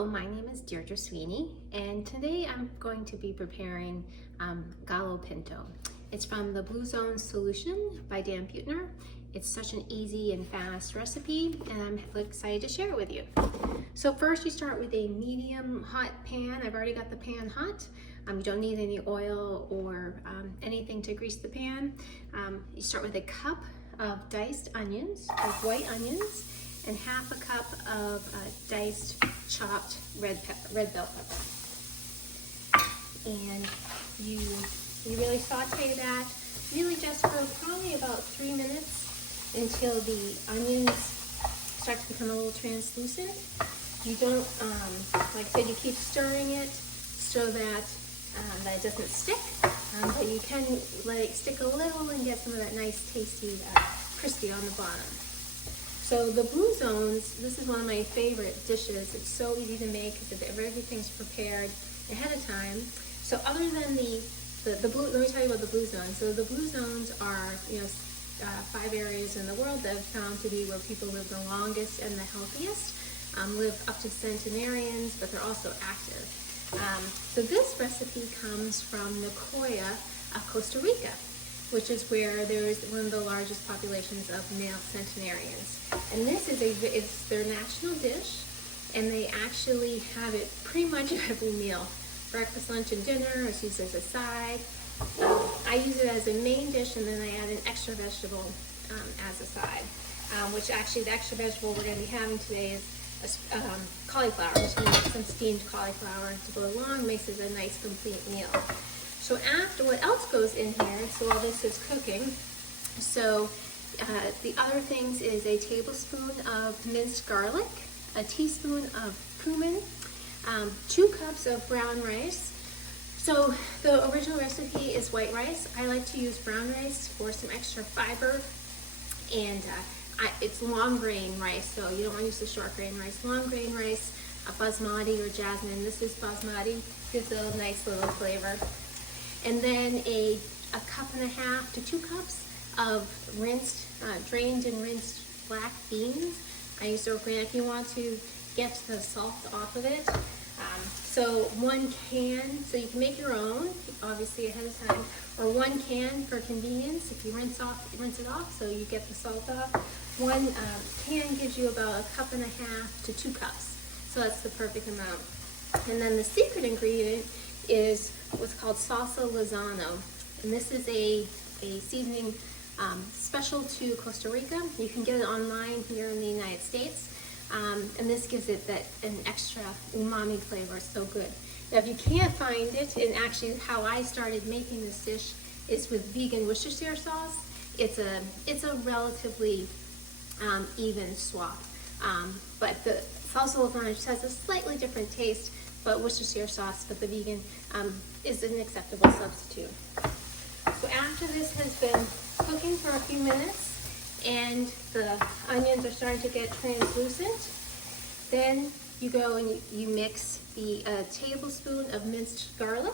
Hello, my name is Deirdre Sweeney, and today I'm going to be preparing Gallo Pinto. It's from the Blue Zone Solution by Dan Buettner. It's such an easy and fast recipe, and I'm excited to share it with you. So first you start with a medium hot pan. I've already got the pan hot. You don't need any oil or anything to grease the pan. You start with a cup of diced onions, of white onions, and half a cup of diced chopped red bell pepper. And you really saute that, really just for probably about 3 minutes until the onions start to become a little translucent. You don't, like I said, you keep stirring it so that it doesn't stick, but you can let it stick a little and get some of that nice tasty crispy on the bottom. So the Blue Zones, this is one of my favorite dishes. It's so easy to make because everything's prepared ahead of time. So other than the blue, let me tell you about the Blue Zones. So the Blue Zones are, 5 areas in the world that have found to be where people live the longest and the healthiest, live up to centenarians, but they're also active. So this recipe comes from Nicoya, Costa Rica, which is where there is one of the largest populations of male centenarians. And this is it's their national dish, and they actually have it pretty much every meal. Breakfast, lunch, and dinner. It's used as a side. I use it as a main dish, and then I add an extra vegetable as a side, which actually the extra vegetable we're going to be having today is cauliflower. I'm just going to make some steamed cauliflower to go along, makes it a nice complete meal. So after, what else goes in here, so while this is cooking, so the other things is a tablespoon of minced garlic, a teaspoon of cumin, 2 cups of brown rice. So the original recipe is white rice. I like to use brown rice for some extra fiber, and it's long grain rice, so you don't want to use the short grain rice. Long grain rice, basmati or jasmine. This is basmati, gives it a nice little flavor. And then a cup and a half to 2 cups of drained and rinsed black beans. I use organic if you want to get the salt off of it. So 1 can, so you can make your own, obviously ahead of time, or 1 can for convenience if you rinse it off so you get the salt off. 1 can gives you about a cup and a half to 2 cups. So that's the perfect amount. And then the secret ingredient is what's called salsa Lozano, and this is a seasoning special to Costa Rica. You can get it online here in the United States, and this gives it an extra umami flavor. It's so good. Now, if you can't find it, and actually how I started making this dish is with vegan Worcestershire sauce. It's a relatively even swap, but the salsa Lozano just has a slightly different taste. But Worcestershire sauce, but the vegan is an acceptable substitute. So after this has been cooking for a few minutes and the onions are starting to get translucent, then you go and you mix the tablespoon of minced garlic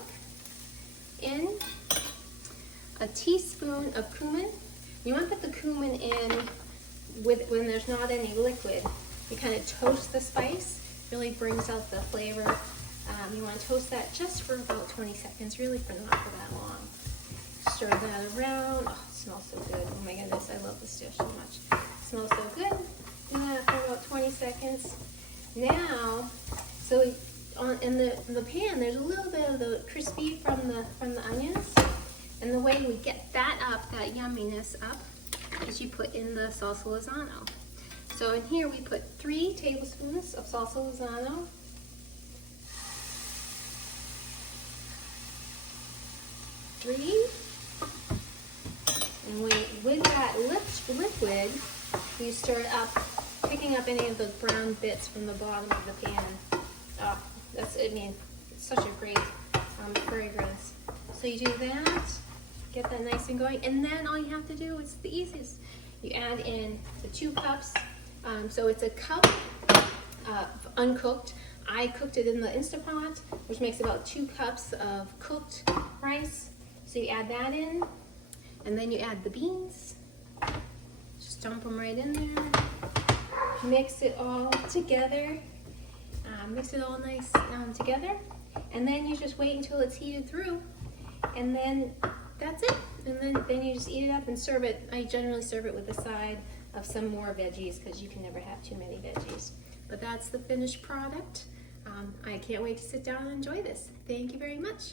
in, a teaspoon of cumin. You want to put the cumin in when there's not any liquid. You kind of toast the spice, really brings out the flavor. You want to toast that just for about 20 seconds, really not for that long. Stir that around. Oh, it smells so good. Oh my goodness, I love this dish so much. It smells so good. Do that for about 20 seconds. Now, so in the pan, there's a little bit of the crispy from the onions. And the way we get that up, that yumminess up, is you put in the salsa Lozano. So in here we put 3 tablespoons of salsa Lozano. 3, and with that liquid, you stir it up, picking up any of the brown bits from the bottom of the pan. Oh, it's such a great fragrance. So you do that, get that nice and going, and then all you have to do, it's the easiest. You add in the 2 cups, so it's a cup uncooked. I cooked it in the Instapot, which makes about 2 cups of cooked rice. So you add that in, and then you add the beans. Just dump them right in there. Mix it all together. Mix it all nice together, and then you just wait until it's heated through, and then that's it. And then you just eat it up and serve it. I generally serve it with a side of some more veggies because you can never have too many veggies. But that's the finished product. I can't wait to sit down and enjoy this. Thank you very much.